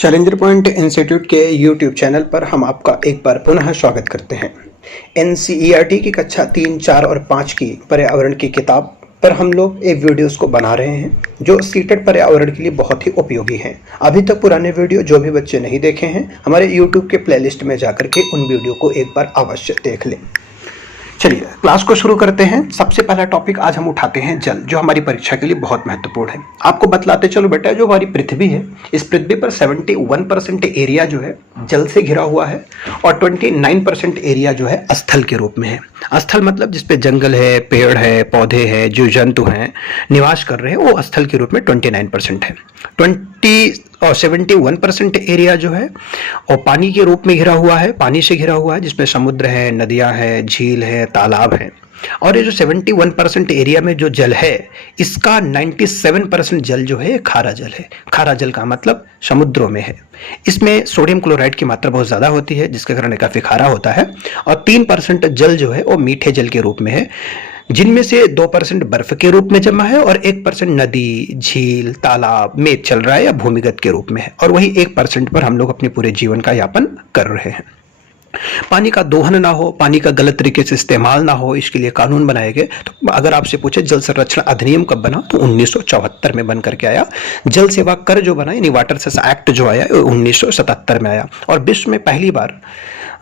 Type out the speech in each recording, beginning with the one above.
Challenger point institute के YouTube channel पर हम आपका एक बार पुनः स्वागत करते हैं। एनसीईआरटी की कक्षा 3, 4 और 5 की पर्यावरण की किताब पर हम लोग एक वीडियोस को बना रहे हैं जो सीटेट पर्यावरण के लिए बहुत ही उपयोगी हैं। अभी तक पुराने वीडियो जो भी बच्चे नहीं देखे हैं, हमारे यूट्यूब के प्लेलिस्ट में जाकर के उन वीडियो को एक बार अवश्य देख लें। चलिए क्लास को शुरू करते हैं। सबसे पहला टॉपिक आज हम उठाते हैं जल, जो हमारी परीक्षा के लिए बहुत महत्वपूर्ण है। आपको बतलाते चलो बेटा, जो हमारी पृथ्वी है, इस पृथ्वी पर 71% एरिया जो है जल से घिरा हुआ है और 29% एरिया जो है स्थल के रूप में है। स्थल मतलब जिसपे जंगल है, पेड़ है, पौधे हैं, जीव जंतु हैं, निवास कर रहे हैं, वो स्थल के रूप में 29% है। 71% एरिया जो है और पानी के रूप में घिरा हुआ है, पानी से घिरा हुआ है, जिसमें समुद्र है, नदियां हैं, झील है, तालाब है। और ये जो 71% एरिया में जो जल है, इसका 97% जल जो है खारा जल है। खारा जल का मतलब समुद्रों में है। इसमें सोडियम क्लोराइड की मात्रा बहुत ज़्यादा होती है, जिसके कारण काफ़ी खारा होता है। और 3% जल जो है वो मीठे जल के रूप में है, जिनमें से 2% बर्फ के रूप में जमा है और 1% नदी, झील, तालाब में चल रहा है या भूमिगत के रूप में है। और वही 1% पर हम लोग अपने पूरे जीवन का यापन कर रहे हैं। पानी का दोहन ना हो, पानी का गलत तरीके से इस्तेमाल ना हो, इसके लिए कानून बनाए गए। तो अगर आपसे पूछे जल संरक्षण अधिनियम कब बना, तो 1974 में बन करके आया। जल सेवा कर जो बना, यानी वाटर सेस एक्ट जो आया, 1977 में आया। और विश्व में पहली बार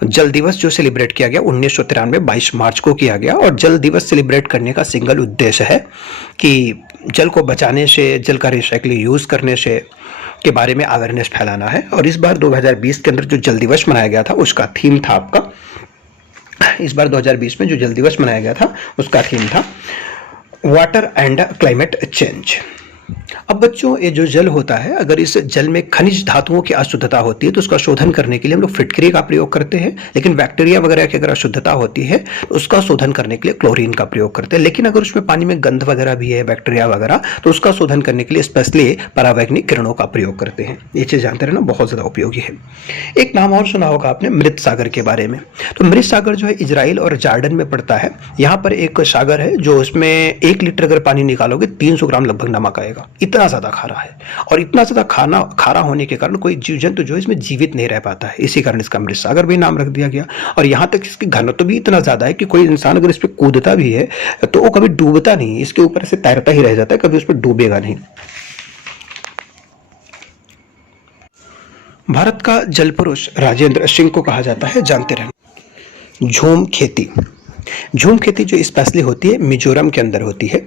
जल दिवस जो सेलिब्रेट किया गया 1993 22 मार्च को किया गया। और जल दिवस सेलिब्रेट करने का सिंगल उद्देश्य है कि जल को बचाने से, जल का रिसाइकलिंग यूज करने से के बारे में अवेयरनेस फैलाना है। और इस बार 2020 के अंदर जो जल दिवस मनाया गया था, उसका थीम था आपका, इस बार 2020 में जो जल दिवस मनाया गया था उसका थीम था वाटर एंड क्लाइमेट चेंज। अब बच्चों, ये जो जल होता है, अगर इस जल में खनिज धातुओं की अशुद्धता होती है तो उसका शोधन करने के लिए हम लोग फिटकरी का प्रयोग करते हैं। लेकिन बैक्टीरिया वगैरह की अगर अशुद्धता होती है तो उसका शोधन करने के लिए क्लोरीन का प्रयोग करते हैं। लेकिन अगर उसमें पानी में गंध वगैरह भी है, बैक्टीरिया वगैरह, तो उसका शोधन करने के लिए स्पेशली परावैज्ञानिक किरणों का प्रयोग करते हैं। ये चीज़ जानते रहना, बहुत ज़्यादा उपयोगी है। एक नाम और सुना होगा आपने, मृत सागर के बारे में। तो मृत सागर जो है इजराइल और जॉर्डन में पड़ता है। यहाँ पर एक सागर है जो उसमें 1 लीटर अगर पानी निकालोगे 300 ग्राम लगभग नमक आएगा। इतना ज़्यादा खारा है। और इतना ज़्यादा खारा होने के कारण कोई जीव जंतु जो है इसमें जीवित नहीं रह पाता है। इसी कारण इसका मृत सागर भी नाम रख दिया गया। और यहाँ तक इसकी घनत्व भी इतना ज़्यादा है कि कोई इंसान अगर इस पर कूदता भी है तो वो कभी डूबता नहीं, इसके ऊपर से तैरता ही रह जाता है, कभी उस पर डूबेगा नहीं। भारत का जल पुरुष राजेंद्र सिंह को कहा जाता है, जानते रहना। झूम खेती। झूम खेती जो स्पेशली होती है मिजोरम के अंदर होती है।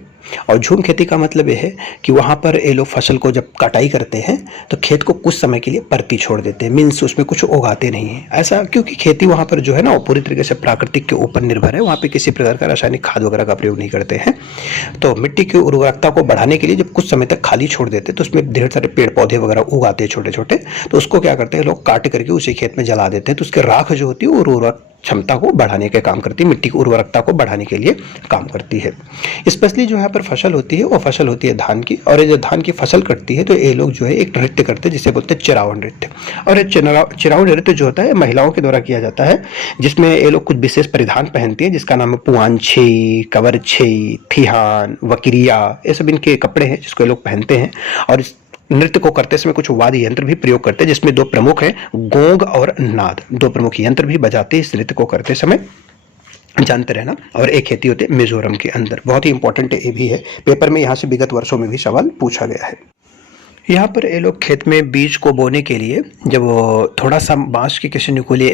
और झूम खेती का मतलब यह है कि वहाँ पर ये लोग फसल को जब कटाई करते हैं तो खेत को कुछ समय के लिए परती छोड़ देते हैं, मीन्स उसमें कुछ उगाते नहीं हैं। ऐसा क्योंकि खेती वहाँ पर जो है ना, वो पूरी तरीके से प्राकृतिक के ऊपर निर्भर है। वहाँ पे किसी प्रकार का रासायनिक खाद वगैरह का प्रयोग नहीं करते हैं। तो मिट्टी की उर्वरकता को बढ़ाने के लिए जब कुछ समय तक खाली छोड़ देते तो उसमें ढेर सारे पेड़ पौधे वगैरह उगाते हैं छोटे छोटे। तो उसको क्या करते हैं लोग, काट करके उसी खेत में जला देते हैं। तो उसके राख जो होती है वो उर्वरक क्षमता को बढ़ाने के काम करती है, मिट्टी की उर्वरकता को बढ़ाने के लिए काम करती है। स्पेशली जो यहाँ पर फसल होती है वो फसल होती है धान की। और ये जब धान की फसल कटती है तो ये लोग जो है एक नृत्य करते हैं जिसे बोलते हैं चिराव नृत्य। और ये चिराव नृत्य जो होता है महिलाओं के द्वारा किया जाता है, जिसमें ये लोग कुछ विशेष परिधान पहनती है जिसका नाम है पुआंछी, कवरछी, थिहान, वकिरिया। ये सब इनके कपड़े हैं जिसको ये लोग पहनते हैं। और इस नृत्य को करते समय कुछ वाद्य यंत्र भी प्रयोग करते हैं, जिसमें 2 प्रमुख हैं, गोंग और नाद। 2 प्रमुख यंत्र भी बजाते हैं इस नृत्य को करते समय, जानते रहना। और एक खेती होती है मिजोरम के अंदर, बहुत ही इंपॉर्टेंट ये भी है। पेपर में यहाँ से विगत वर्षों में भी सवाल पूछा गया है। यहाँ पर ये लोग खेत में बीज को बोने के लिए जब थोड़ा सा बांस के किसी नुकीले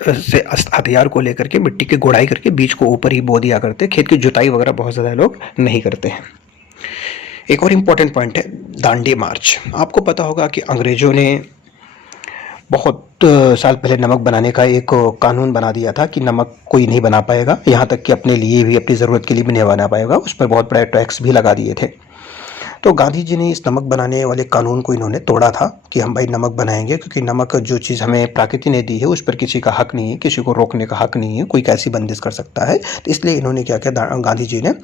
से हथियार को लेकर के मिट्टी की गुड़ाई करके बीज को ऊपर ही बो दिया करते हैं। खेत की जुताई वगैरह बहुत ज़्यादा लोग नहीं करते हैं। एक और इम्पॉर्टेंट पॉइंट है दांडी मार्च। आपको पता होगा कि अंग्रेजों ने बहुत साल पहले नमक बनाने का एक कानून बना दिया था कि नमक कोई नहीं बना पाएगा, यहाँ तक कि अपने लिए भी, अपनी ज़रूरत के लिए भी नहीं बना पाएगा। उस पर बहुत बड़ा टैक्स भी लगा दिए थे। तो गांधी जी ने इस नमक बनाने वाले कानून को इन्होंने तोड़ा था कि हम भाई नमक बनाएंगे, क्योंकि नमक जो चीज़ हमें प्रकृति ने दी है उस पर किसी का हक नहीं है, किसी को रोकने का हक नहीं है, कोई कैसी बंदिश कर सकता है। तो इसलिए इन्होंने क्या किया, गांधी जी ने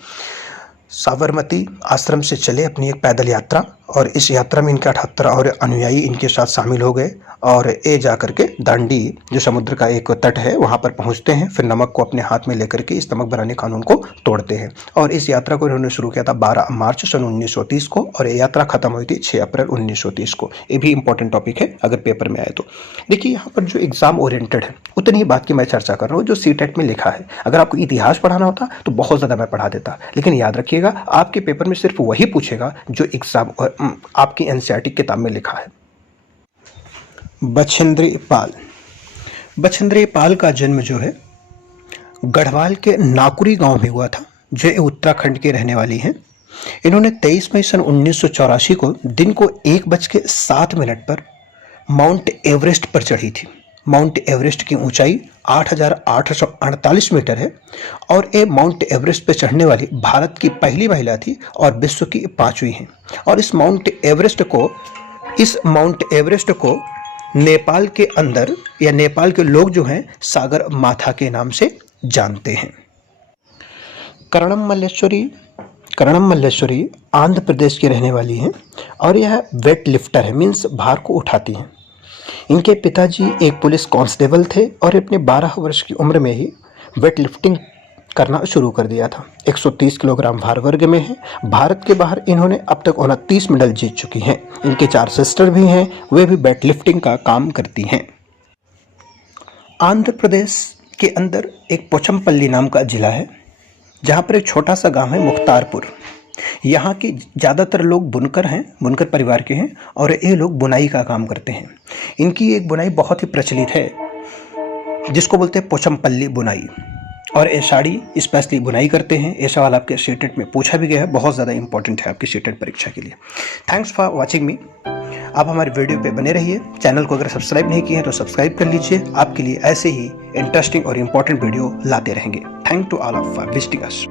साबरमती आश्रम से चले अपनी एक पैदल यात्रा, और इस यात्रा में इनके 78 और अनुयायी इनके साथ शामिल हो गए और ये जा करके दांडी जो समुद्र का एक तट है वहाँ पर पहुँचते हैं। फिर नमक को अपने हाथ में लेकर के इस नमक बनाने कानून को तोड़ते हैं, और इस यात्रा को इन्होंने शुरू किया था 12 मार्च सन 1930 को, और ये यात्रा खत्म हुई थी 6 अप्रैल 1930 को। ये भी इंपॉर्टेंट टॉपिक है अगर पेपर में आए तो। देखिए यहाँ पर जो एग्जाम ओरिएंटेड है उतनी ही बात की मैं चर्चा कर रहा हूँ जो सीटेट में लिखा है। अगर आपको इतिहास पढ़ाना होता तो बहुत ज़्यादा मैं पढ़ा देता, लेकिन याद रखिएगा आपके पेपर में सिर्फ वही पूछेगा जो एग्जाम आपकी एनसीईआरटी किताब में लिखा है। बछेंद्री पाल। बछेंद्री पाल का जन्म जो है गढ़वाल के नाकुरी गांव में हुआ था, जो उत्तराखंड के रहने वाली हैं। इन्होंने 23 मई सन 1984 को दिन को 1:07 पर माउंट एवरेस्ट पर चढ़ी थी। माउंट एवरेस्ट की ऊंचाई 8,848 मीटर है, और ये माउंट एवरेस्ट पर चढ़ने वाली भारत की पहली महिला थी और विश्व की 5वीं हैं। और इस माउंट एवरेस्ट को नेपाल के अंदर या नेपाल के लोग जो हैं सागर माथा के नाम से जानते हैं। करणम मल्लेश्वरी आंध्र प्रदेश की रहने वाली हैं, और यह वेट लिफ्टर है, मीन्स भार को उठाती हैं। इनके पिताजी एक पुलिस कांस्टेबल थे और अपने 12 वर्ष की उम्र में ही वेट लिफ्टिंग करना शुरू कर दिया था। 130 किलोग्राम भार वर्ग में है। भारत के बाहर इन्होंने अब तक 29 मेडल जीत चुकी हैं। इनके 4 सिस्टर भी हैं, वे भी वेट लिफ्टिंग का काम करती हैं। आंध्र प्रदेश के अंदर एक पोचमपल्ली नाम का जिला है, जहाँ पर एक छोटा सा गांव है मुख्तारपुर। यहाँ के ज़्यादातर लोग बुनकर हैं, बुनकर परिवार के हैं, और ये लोग बुनाई का काम करते हैं। इनकी एक बुनाई बहुत ही प्रचलित है जिसको बोलते हैं पोचमपल्ली बुनाई, और ये साड़ी स्पेशली बुनाई करते हैं। ये सवाल आपके सीटेट में पूछा भी गया है, बहुत ज़्यादा इंपॉर्टेंट है आपकी सीटेट परीक्षा के लिए। थैंक्स फॉर वॉचिंग मी। आप हमारे वीडियो पे बने रहिए। चैनल को अगर सब्सक्राइब नहीं किए हैं तो सब्सक्राइब कर लीजिए। आपके लिए ऐसे ही इंटरेस्टिंग और इम्पोर्टेंट वीडियो लाते रहेंगे। Thank to all of for visiting us.